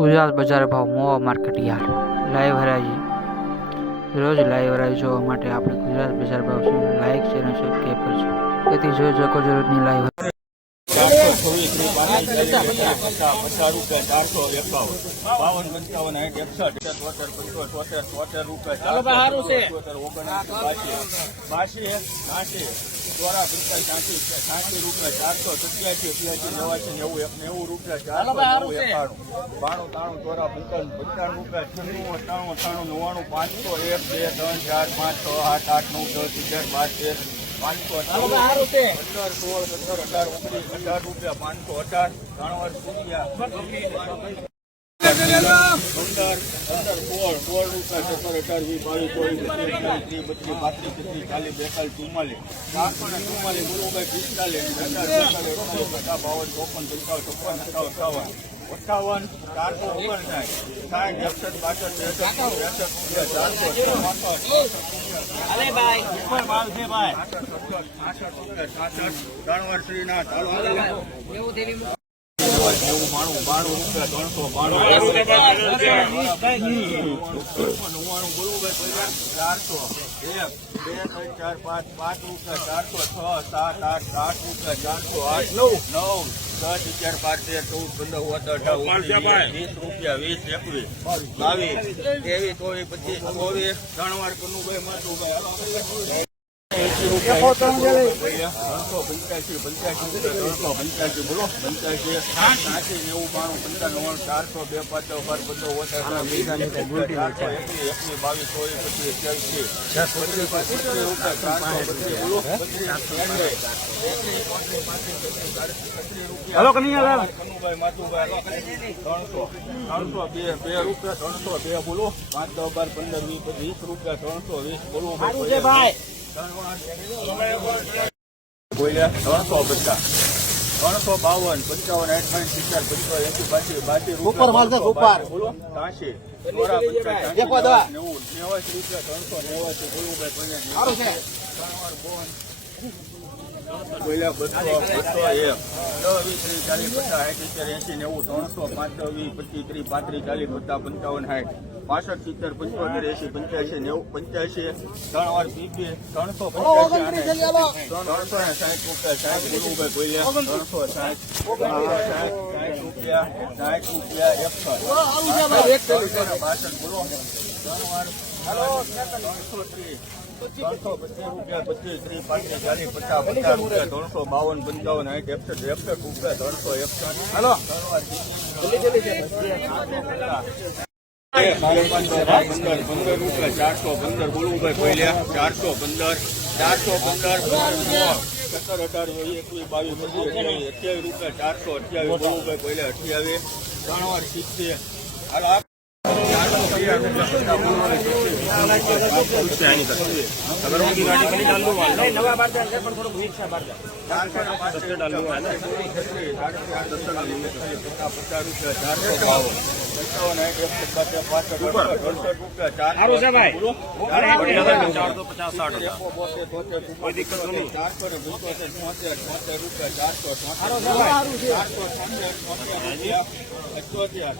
ગુજરાત બજાર ભાવ મોવા market yard live હરાજી. રોજ લાઈવ હરાજી જોવા માટે આપણે ગુજરાત બજાર ભાવ લાઈક ચેનલ સબસ્ક્રાઈબ કરશું તેથી જોઈ શકો જરૂરની લાઈવ ચારસો છવ્વીસની પાંત્રીસ ચાલીસ પચાસ રૂપિયા ચારસો એકાવન બાવન પંચાવન સાઠ એકસઠ તોતેર પંચોતેર તોતેર તોતેર રૂપિયા તોતેર ઓગણસી બાસી બાસી સાઠી ચોરા પિસ્તાલીસ સાઠી સાઠી રૂપિયા ચારસો સત્યાસી અઠ્યાસી નવાસી નેવું એક નેવું રૂપિયા ચારસો નેવું એકાણું બાણું તાણું ચોરા પંચાવન પંચાણું રૂપિયા છન્નું અઠાણું અઠાણું નવ્વાણું પાંચસો એક બે ત્રણ ચાર પાંચ છ આઠ આઠ નવ દસ અગિયાર બાર તેર પાંચસો પંદર સોળ સત્તર અઢાર ઓગણીસ અઢાર રૂપિયા પાંચસો અઢાર ત્રણ વર્ષ અઠાવન ચારસો ઓગણસાઠ સાઠ એકસઠ બાસઠ ત્રેસઠ ચારસો ત્રણ વર્ષ શ્રીનાથ નેવું માણું બાણું રૂપિયા ચારસો એક બે ત્રણ ચાર પાંચ પાંચ રૂપિયા ચારસો છ સાત આઠ આઠ રૂપિયા ચારસો આઠ નવ નવ દસ તેર ચૌદ પંદર સત્તર વીસ રૂપિયા વીસ એકવીસ બાવીસ, ત્રેવીસ, ચોવીસ, પચીસ, ચોવીસ ત્રણ વાર કનુભાઈ માટુભાઈ એસી રૂપિયા ત્રણસો પંચ્યાસી પંચ્યાસી ત્રણસો પંચ્યાસી બોલો પંચ્યાસી સાસી નેવું બાણું પંચાણું ચારસો બે પાંચ બાર પંદર ઓછા ચારસો એકવીસ એકવીસ બાવીસ ચોવીસ પચીસ અત્યાવીસ પચીસ પચીસ ચારસો બત્રીસ બોલો હલો કનૈયાલાલ કનુભાઈ માતુભાઈ ત્રણસો ત્રણસો બે બે રૂપિયા ત્રણસો બે બોલો. પાંચ દસ બાર પંદર વીસ વીસ રૂપિયા ત્રણસો વીસ બોલો. ભાઈ. ત્રણસો બાવન પંચાવન આઠ પાંચ સિત્તેર પંચાવન એસી બાસી બાસી ઉપર. ઉપર. બોલો. ચોરા. નેવું નેવાસી રૂપિયા ત્રણસો નેવાસી બોલું ભાઈ પંચાસ સારું છે. બોલ્યા બસો બસો એક. દસ વીસ ત્રીસ ચાલીસ પચાસ સાઠ સિત્તેર એસી નેવું ત્રણસો પાંચ વીસ પચીસ ત્રીસ પાંત્રીસ ચાલીસ પચાસ પંચાવન સાઠ. પાસઠ સિત્તેર પંચોતેર એસી પંચ્યાસી નેવું પંચ્યાસી ત્રણ વાર પીપી ત્રણસો પંચ્યાસી ત્રણસો ને સાઠ રૂપિયા સાઠ ગુરુભાઈ ભાઈ બોલ્યા ત્રણસો સાઠ સાઠ રૂપિયા સાઠ રૂપિયા એકસો પાસઠ બોલો. ત્રણ વાર ત્રણસો ત્રીસ ત્રણસો પચીસ રૂપિયા પચીસ ત્રીસ પાંત્રીસ ચાલીસ પચાસ પચાસ રૂપિયા ત્રણસો બાવન પંચાવન સાઠ એકસઠ એકસઠ રૂપિયા ત્રણસો એકસઠ. હલો. પંદર પંદર ચારસો પંદર બોલવું ભાઈ પહેલા ચારસો ચારસો અઠ્યોતેર.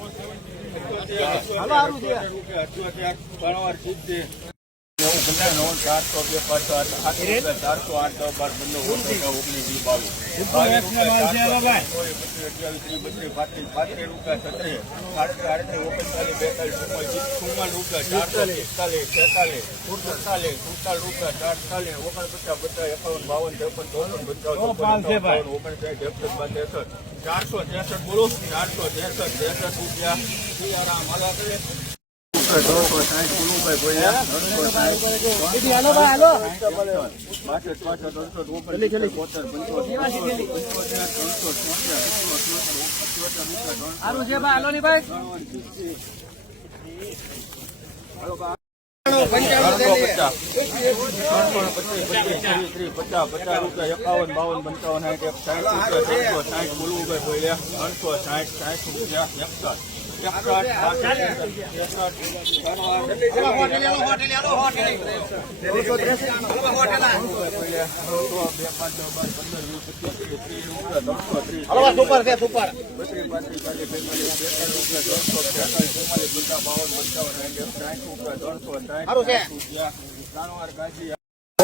અઠ્યોતેર, રૂપિયા, અઠ્યોતેર, ત્રણ વાર સિત્તેર. નેવું, ચારસો, બે, પાંચ, આઠ, ચારસો, આઠ, દસ, બાર, પંદર, ઓગણીસ, ઓગણીસ, બાવીસ. પચીસ, પચાસ, ચારસો ત્રેસઠ બોલો ચારસો ત્રેસઠ ત્રેસઠ રૂપિયા એકાવન બાવન પંચાવન સાઠ રૂપિયા સાઠ બોલવું ભાઈ બોલ્યા ત્રણસો સાઠ સાઠ રૂપિયા એકસઠ સુપર છે સુપર સારું છે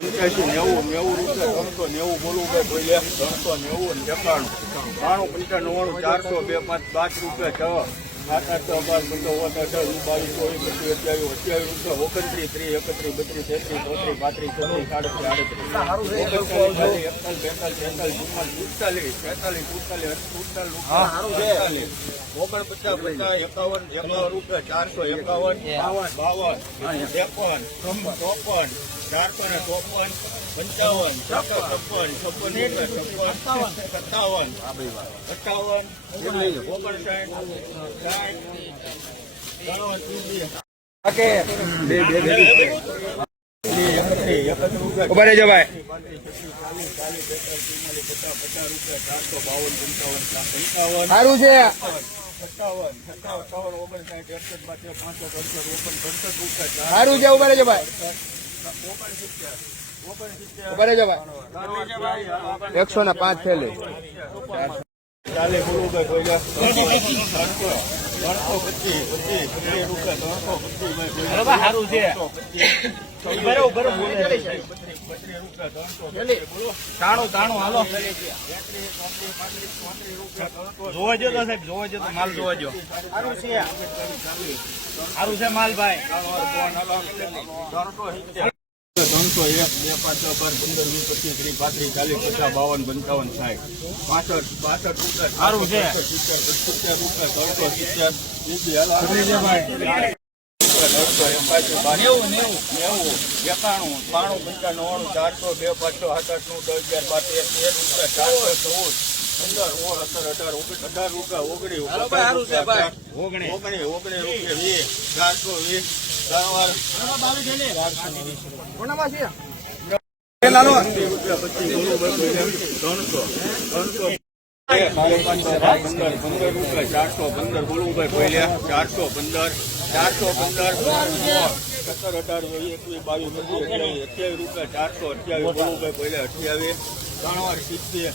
પંચ્યાસી નેવું નેવું રૂપિયા ત્રણસો નેવું બોલવું ભાઈ બોલ્યા ત્રણસો નેવું એકાણું. બાણું પંચાણું ચારસો બે, પાંચ પાંચ રૂપિયા છ આઠ છ. બાર પંદર ઓગણ અઢાર બાવીસ ચોવીસ પચીસ અઠ્યાવીસ અઠ્યાવીસ રૂપિયા ઓગણત્રીસ ત્રીસ એકત્રીસ બત્રીસ તેત્રીસ ચોત્રીસ પાંત્રીસ છત્રીસ સાડત્રીસ આડત્રીસ એકતાલીસ બેતાલીસ તેતાલીસ ચુમ્માલીસ પિસ્તાલીસ તેતાલીસ ચુમ્માલીસ સુડતાલીસ ઓગણપચાસ પચાસ એકાવન એકાવન રૂપિયા ચારસો એકાવન બાવન બાવન ત્રેપન ચોપન ચારસો ને ચોપન પંચાવન છપ્પન છપ્પન છપ્પન સત્તાવન અઠાવન ઓગણસાઠ રહેજો ભાઈ સારું છે સારું છે ઊભા રહેજો ભાઈ એકસો ને પાંચ થેલી. જોવા જો સાહેબ, જોવા જો માલ. જોવા જો સારું છે માલ ભાઈ. ત્રણસો એક બે પાંચ બાર પંદર વીસ પચીસ ત્રીસ પાંત્રીસ ચાલીસ પચાસ બાવન પંચાવન સાઠ પાસઠ પાસઠ રૂપિયા સારું છે. સિત્તેર સિત્તેર રૂપિયા ત્રણસો સિત્તેર બીજી ત્રણસો એકાસી નેવું નેવું નેવું એકાણું બાણું પંચાણું નવ્વાણું ચારસો બે પાંચસો સાત આઠ નવ દસ અગિયાર બાર તેર તેર રૂપિયા ચારસો ચૌદ પંદર ઓળ સત્તર અઢાર ઓગણીસ અઢાર રૂપિયા ઓગણી ઓગણી ઓગણીસ રૂપિયા વીસ ચારસો વીસ ચારસો પંદર બોલવું ભાઈ પહેલા ચારસો પંદર ચારસો પંદર સત્તર અઢાર એકવીસ બાવીસ અઠ્યાવીસ રૂપિયા ચારસો અઠ્યાવીસ બોલવું ભાઈ પહેલા અઠ્યાવીસ ત્રણ વાર સિત્તેર